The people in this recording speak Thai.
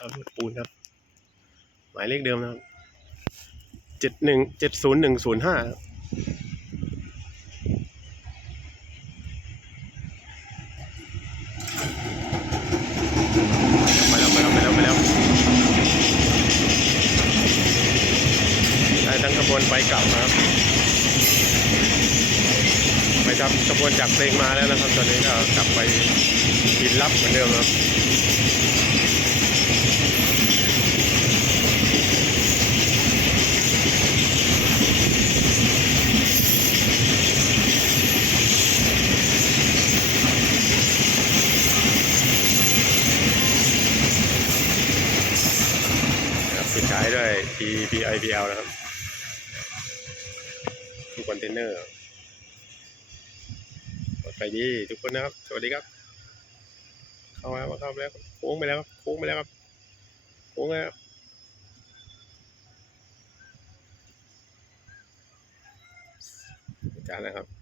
ครับปูนครับ หมายเลขเดิมนะครับเจ็ดหนึ่งเจ็ดศูนย์หนึ่งศูนย์ห้าไปแล้วไปแล้วไปแล้วไปแล้วได้ทั้งขบวนไปกลับนะครับ ไปทำขบวนจากเพลงมาแล้วนะครับ ตอนนี้ก็กลับไปบินรับเหมือนเดิมครับ ติดท้ายด้วย TPIPL นะครับทุกคอนเทนเนอร์ปลอดภัยดีทุกคนนะครับ สวัสดีครับ เข้ามาเข้ามาแล้วครับโค้งไปแล้วครับโค้งไปแล้วครับโค้งแล้วจารย์นะครับ